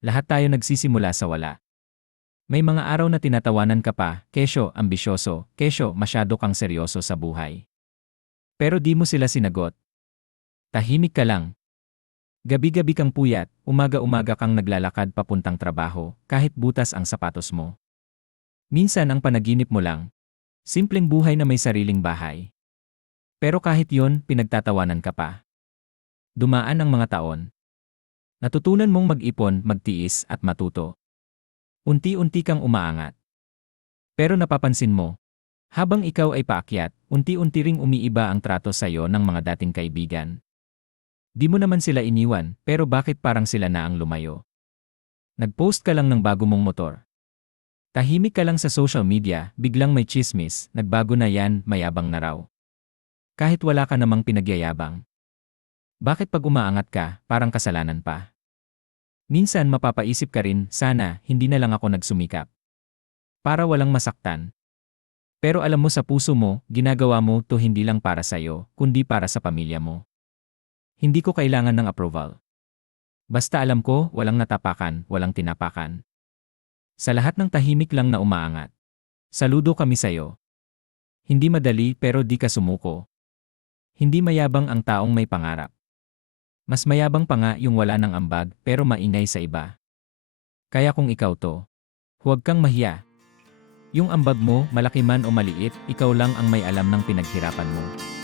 Lahat tayo nagsisimula sa wala. May mga araw na tinatawanan ka pa, kesyo, ambisyoso, kesyo, masyado kang seryoso sa buhay. Pero di mo sila sinagot. Tahimik ka lang. Gabi-gabi kang puyat, umaga-umaga kang naglalakad papuntang trabaho, kahit butas ang sapatos mo. Minsan ang panaginip mo lang, simpleng buhay na may sariling bahay. Pero kahit yon, pinagtatawanan ka pa. Dumaan ang mga taon. Natutunan mong mag-ipon, magtiis, at matuto. Unti-unti kang umaangat. Pero napapansin mo, habang ikaw ay paakyat, unti-unti ring umiiba ang trato sa'yo ng mga dating kaibigan. Di mo naman sila iniwan, pero bakit parang sila na ang lumayo? Nag-post ka lang ng bago mong motor. Tahimik ka lang sa social media, biglang may chismis, nagbago na yan, mayabang na raw. Kahit wala ka namang pinagyayabang. Bakit pag umaangat ka, parang kasalanan pa? Minsan mapapaisip ka rin, sana, hindi na lang ako nagsumikap. Para walang masaktan. Pero alam mo sa puso mo, ginagawa mo to hindi lang para sa'yo, kundi para sa pamilya mo. Hindi ko kailangan ng approval. Basta alam ko, walang natapakan, walang tinapakan. Sa lahat ng tahimik lang na umaangat. Saludo kami sa'yo. Hindi madali pero di ka sumuko. Hindi mayabang ang taong may pangarap. Mas mayabang pa nga yung wala ng ambag pero maingay sa iba. Kaya kung ikaw to, huwag kang mahiya. Yung ambag mo, malaki man o maliit, ikaw lang ang may alam ng pinaghirapan mo.